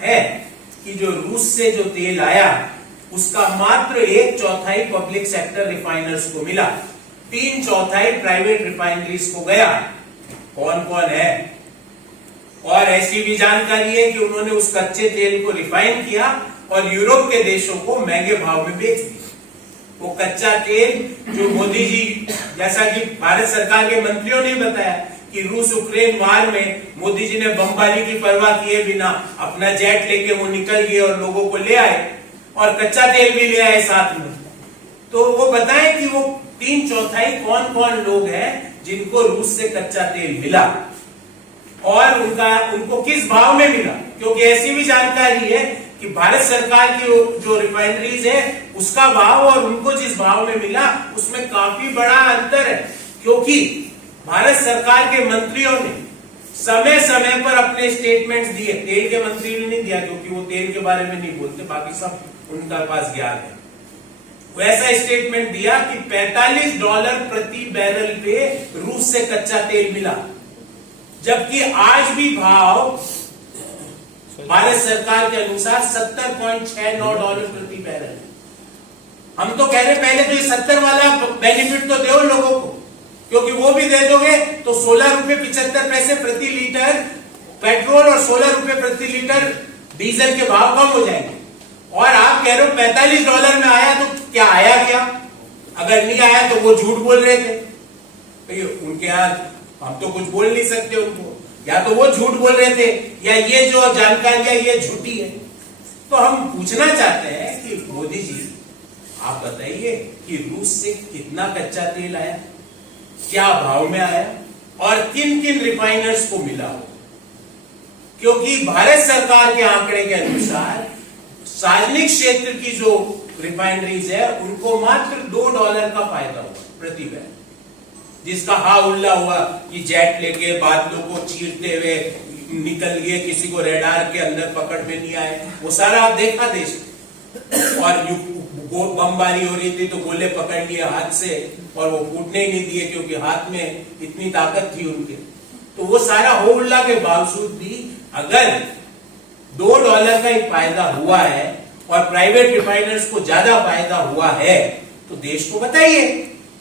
है कि जो रूस से जो तेल आया उसका मात्र 1/4 पब्लिक सेक्टर रिफाइनर्स को मिला, 3/4 प्राइवेट रिफाइनरीज को गया। कौन कौन है? और ऐसी भी जानकारी है कि उन्होंने उस कच्चे तेल को रिफाइन किया और यूरोप के देशों को महंगे भाव में बेच दिया। वो कच्चा तेल जो मोदी जी, जैसा कि भारत सरकार के मंत्रियों ने बताया कि रूस यूक्रेन वार में मोदी जी ने बमबारी की परवाह किए बिना अपना जेट लेके वो निकल गए और लोगों को ले आए और कच्चा तेल भी ले आए साथ में। तो वो बताएं कि वो 3/4 कौन कौन लोग हैं जिनको रूस से कच्चा तेल मिला और उनको किस भाव में मिला, क्योंकि ऐसी भी जानकारी है कि भारत सरकार की जो रिफाइनरीज है उसका भाव और उनको जिस भाव में मिला उसमें काफी बड़ा अंतर है, क्योंकि भारत सरकार के मंत्रियों ने समय समय पर अपने स्टेटमेंट्स दिए। तेल के मंत्री ने नहीं दिया क्योंकि वो तेल के बारे में नहीं बोलते, बाकी सब उनका पास ज्ञान है। वैसा स्टेटमेंट दिया कि $45 प्रति बैरल पे रूस से कच्चा तेल मिला, जबकि आज भी भाव भारत सरकार के अनुसार $70.69 प्रति बैरल है। हम तो कह रहे पहले तो ये 70 वाला बेनिफिट तो दो लोगों को, क्योंकि वो भी दे दोगे तो ₹16.75 प्रति लीटर पेट्रोल और ₹16 प्रति लीटर डीजल के भाव कम हो जाएंगे। और आप कह रहे हो $45 में आया, तो क्या आया क्या? अगर नहीं आया तो वो झूठ बोल रहे थे। तो उनके यहां हम तो कुछ बोल नहीं सकते उनको, या तो वो झूठ बोल रहे थे या ये जो जानकारियां ये झूठी है। तो हम पूछना चाहते हैं कि मोदी जी आप बताइए कि रूस से कितना कच्चा तेल आया, क्या भाव में आया और किन किन रिफाइनर्स को मिला हो, क्योंकि भारत सरकार के आंकड़े के अनुसार सार्वजनिक क्षेत्र की जो रिफाइनरीज है उनको मात्र $2 का फायदा हुआ प्रति बैरल, जिसका हा उल्ला हुआ कि जेट लेके बादलों को चीरते हुए निकल गए, किसी को रेडार के अंदर पकड़ में नहीं आए, वो सारा आप देखा देश। और बमबारी हो रही थी तो गोले पकड़ लिए हाथ से और वो फूटने ही नहीं दिए क्योंकि हाथ में इतनी ताकत थी उनके। तो वो सारा हो उल्ला के बावजूद भी अगर $2 का ही फायदा हुआ है और प्राइवेट रिफाइनर्स को ज्यादा फायदा हुआ है तो देश को बताइए,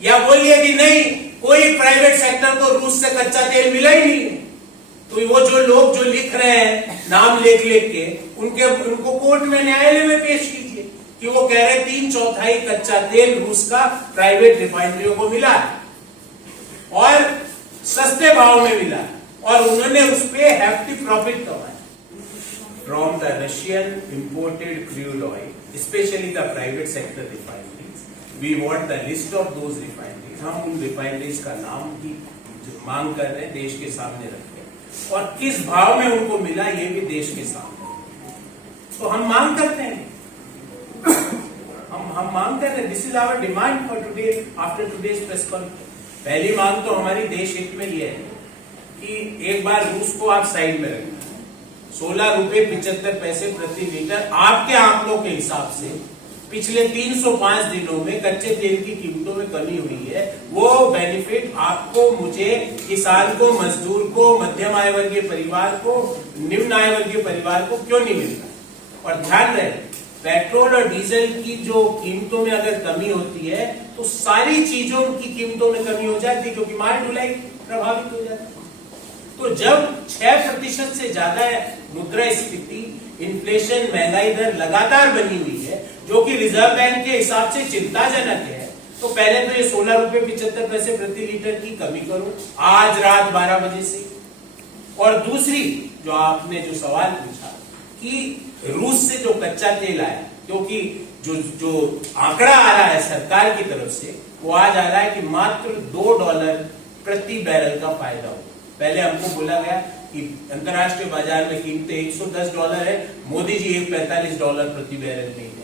या बोलिए कि नहीं कोई प्राइवेट सेक्टर को रूस से कच्चा तेल मिला ही नहीं। तो वो जो लोग जो लिख रहे हैं नाम लेख लेख के उनको कोर्ट में न्यायालय में पेश कीजिए कि वो कह रहे 3/4 कच्चा तेल रूस का प्राइवेट रिफाइनरियों को मिला और सस्ते भाव में मिला और उन्होंने उस पर हैफ्टी प्रॉफिट कमाया। From the Russian imported crude oil, specially the private sector refineries, we want the list of those refineries. हम उन रिफाइनरीज का नाम की मांग कर रहे हैं, देश के सामने रखें और किस भाव में उनको मिला ये भी देश के सामने। तो हम मांग करते हैं, हम मांग कर रहे हैं, this is our demand for today after today's press conference. पहली मांग तो हमारी देश हित में ये है कि एक बार रूस को आप साइड में रखें। $16.75 प्रति लीटर आपके आंकड़ों के हिसाब से पिछले 305 दिनों में कच्चे तेल की कीमतों में कमी हुई है। वो बेनिफिट आपको, मुझे, किसान को, मजदूर को, मध्यम आय वर्गीय परिवार को, निम्न आय वर्गीय परिवार को क्यों नहीं मिल रहा? और ध्यान रहे पेट्रोल और डीजल की जो कीमतों में अगर कमी होती है तो सारी चीजों की कीमतों में कमी हो जाती है, क्योंकि माल ढुलाई प्रभावित हो जाती है। तो जब 6% से ज्यादा मुद्रास्फीति, इन्फ्लेशन, महंगाई दर लगातार बनी हुई है जो कि रिजर्व बैंक के हिसाब से चिंताजनक है, तो पहले तो ये $16.75 प्रति लीटर की कमी करो आज रात 12 बजे से। और दूसरी जो आपने जो सवाल पूछा कि रूस से जो कच्चा तेल आया, क्योंकि जो आंकड़ा आ रहा है सरकार की तरफ से वो आज आ रहा है कि मात्र $2 प्रति बैरल का फायदा हो। पहले हमको बोला गया कि अंतर्राष्ट्रीय बाजार में कीमतें $110 है, मोदी जी $45 प्रति बैरल नहीं है।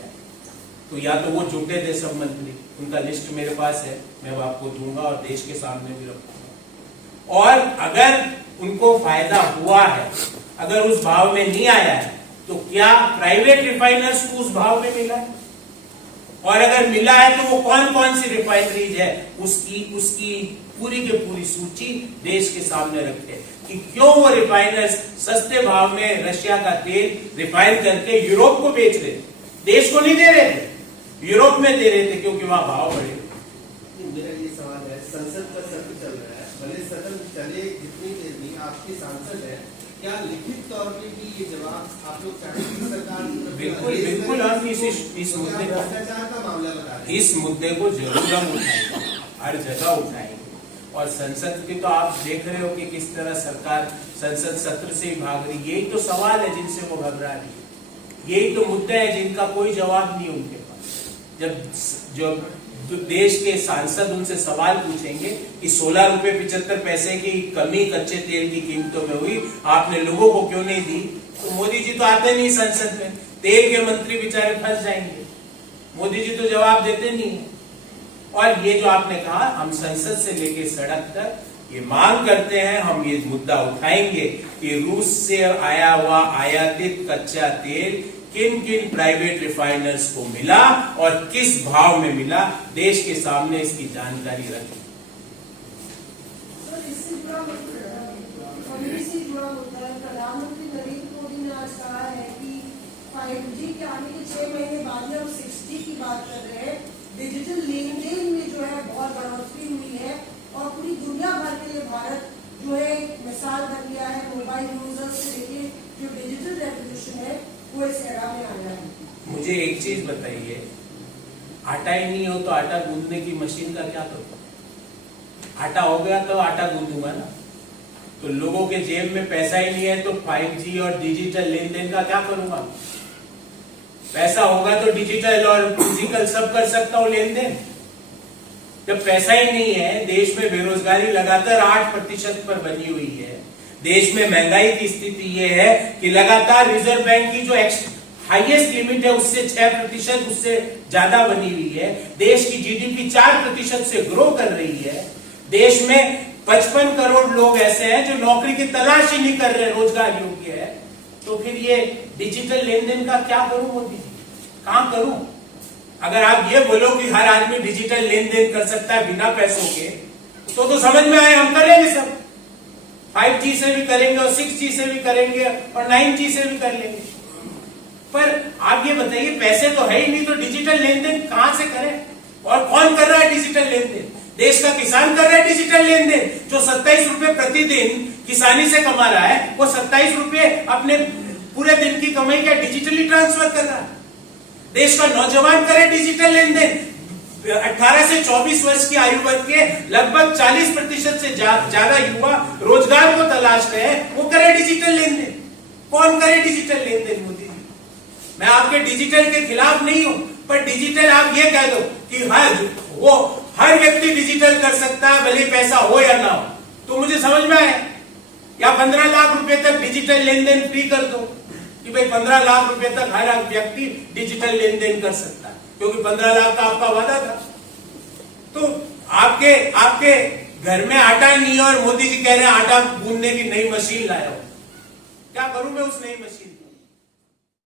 तो या तो वो झूठे थे सब मंत्री, उनका लिस्ट मेरे पास है, मैं वो आपको दूंगा और देश के सामने भी रखूंगा। और अगर उनको फायदा हुआ है, अगर उस भाव में नहीं आया है, तो क्या प्राइवेट रिफाइनर्स को उस भाव में मिला है? और अगर मिला है तो वो कौन कौन सी रिफाइनरीज है उसकी पूरी की पूरी सूची देश के सामने रखे कि क्यों वो रिफाइनर्स सस्ते भाव में रशिया का तेल रिफाइन करके यूरोप को बेच रहे थे, देश को नहीं दे रहे थे, यूरोप में दे रहे थे क्योंकि वहां भाव बढ़े। मेरा ये सवाल है, संसद का सत्र चल रहा है, भले सदन चले जितनी देर भी, आपके सांसद है, क्या लिखित तौर पे भी ये जवाब आप लोग चाहेंगे कि सरकार? बिल्कुल बिल्कुल, हम इस मुद्दे को, भ्रष्टाचार का मामला बता रहे हैं, इस मुद्दे को जरूर हम उठाएंगे, हर जगह उठाएंगे। और संसद की तो आप देख रहे हो कि किस तरह सरकार संसद सत्र से ही भाग रही, यही तो सवाल है जिनसे वो घबरा रही है, यही तो मुद्दे है जिनका कोई जवाब नहीं उनके पास। जब देश के सांसद उनसे सवाल पूछेंगे कि 16 रुपए 75 पैसे की कमी कच्चे तेल की कीमतों में हुई, आपने लोगों को क्यों नहीं दी, तो मोदी जी तो आते नहीं संसद में, तेल के मंत्री बेचारे फंस जाएंगे, मोदी जी तो जवाब देते नहीं है। और ये जो आपने कहा, हम संसद से लेके सड़क तक ये मांग करते हैं, हम ये मुद्दा उठाएंगे कि रूस से आया हुआ आयातित कच्चा तेल किन किन प्राइवेट रिफाइनर्स को मिला और किस भाव में मिला, देश के सामने इसकी जानकारी रखें। इससे जुड़ा मुद्दा है, प्रधानमंत्री नरेंद्र मोदी ने आज कहा है कि 5G के आने के 6 महीने बाद में हम 6G की बात कर रहे हैं। डिजिटल लेन देन में जो है बहुत बढ़ोतरी हुई है और पूरी दुनिया भर के लिए भारत जो है मिसाल बन गया है। मोबाइल यूजर्स से लेके जो डिजिटल रेवोल्यूशन है वो इस एरा में आया है। मुझे एक चीज बताइए, आटा ही नहीं हो तो आटा गूंदने की मशीन का क्या करूं? आटा हो गया तो आटा गूंदूंगा ना। तो लोगों के जेब में पैसा ही नहीं है तो 5G और डिजिटल लेन देन का क्या करूंगा? पैसा होगा तो डिजिटल और फिजिकल सब कर सकता हूं लेन देन। जब पैसा ही नहीं है, देश में बेरोजगारी लगातार 8% पर बनी हुई है, देश में महंगाई की स्थिति यह है कि लगातार रिजर्व बैंक की जो हाईएस्ट लिमिट है उससे 6% उससे ज्यादा बनी हुई है, देश की जीडीपी 4% से ग्रो कर रही है, देश में 55 करोड़ लोग ऐसे हैं जो नौकरी की तलाश ही नहीं कर रहे, रोजगार योग्य है। तो फिर ये डिजिटल लेन देन का क्या करूं मोदी जी, कहां करूं? अगर आप ये बोलो कि हर आदमी डिजिटल लेन देन कर सकता है बिना पैसों के, तो समझ में आए, हम करेंगे सब, 5G से भी करेंगे और 6G से भी करेंगे और 9G से भी कर लेंगे। पर आप ये बताइए, पैसे तो है ही नहीं तो डिजिटल लेन देन कहां से करें? और कौन कर रहा है डिजिटल लेन देन? देश का किसान कर रहा है डिजिटल लेन देन, जो 27 रुपए प्रतिदिन किसानी से कमा रहा है, वो 27 रुपए अपने पूरे दिन की कमाई का डिजिटली ट्रांसफर कर रहा है। देश का नौजवान करे डिजिटल लेन देन, 18 से 24 वर्ष की आयु वर्ग के लगभग 40% से ज्यादा युवा रोजगार को तलाश रहे हैं, वो करे डिजिटल लेन देन। कौन करे डिजिटल लेन देन? मोदी जी। मैं आपके डिजिटल के खिलाफ नहीं हूं, पर डिजिटल आप ये कह दो कि हर व्यक्ति डिजिटल कर सकता है, भले पैसा हो या ना हो, तो मुझे समझ में आए। या 15 लाख रुपए तक डिजिटल लेन देन फ्री कर दो कि भाई 15 लाख रुपए तक हर व्यक्ति डिजिटल लेन देन कर सकता है, क्योंकि 15 लाख का आपका वादा था। तो आपके घर में आटा नहीं है और मोदी जी कह रहे हैं आटा गूंदने की नई मशीन लाया हो। क्या करूं मैं उस नई मशीन?